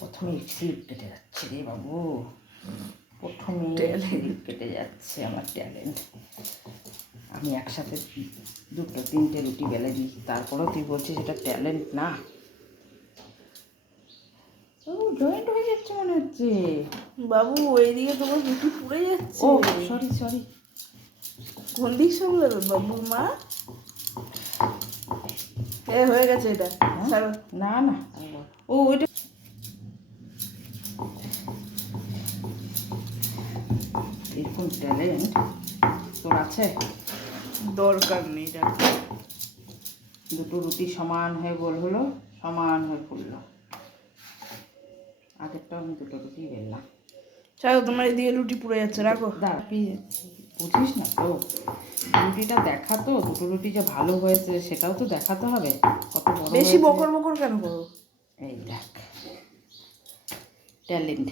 প্রথমে স্লিপ কেটে যাচ্ছে রে বাবু, প্রথমে স্লিপ কেটে যাচ্ছে আমার ট্যালেন্ট। আমি একসাথে 2-3টে রুটি বেলে দিই, তারপরেও তুই বলছিস এটা ট্যালেন্ট না। ও জয়েন্ট হয়ে যাচ্ছে মনে হচ্ছে বাবু, এইদিকে তোমার রুটি পুড়ে যাচ্ছে। ও সরি সরি, কোন দিক সামলাবে বাবু মা? হয়ে গেছে এটা। ছাড়ো। না না, ও ওইটা এরকম ট্যালেন্ট তোর আছে? দরকার নেই জানো। দুটো রুটি সমান হয়ে গোল হলো, সমান হয়ে ফুললো। আগেরটাও আমি দুটো রুটি বেললাম। ছাড়ো, তোমার এদিকে রুটি পুড়ে যাচ্ছে, রাখো। দাঁড়া, বুঝিস না তো, রুটিটা দেখা তো, দুটো রুটি যে ভালো হয়েছে সেটাও তো দেখাতে হবে, কত বড় বেশি হয়েছে। বকর বকর কেন করো? এই দেখ ট্যালেন্ট।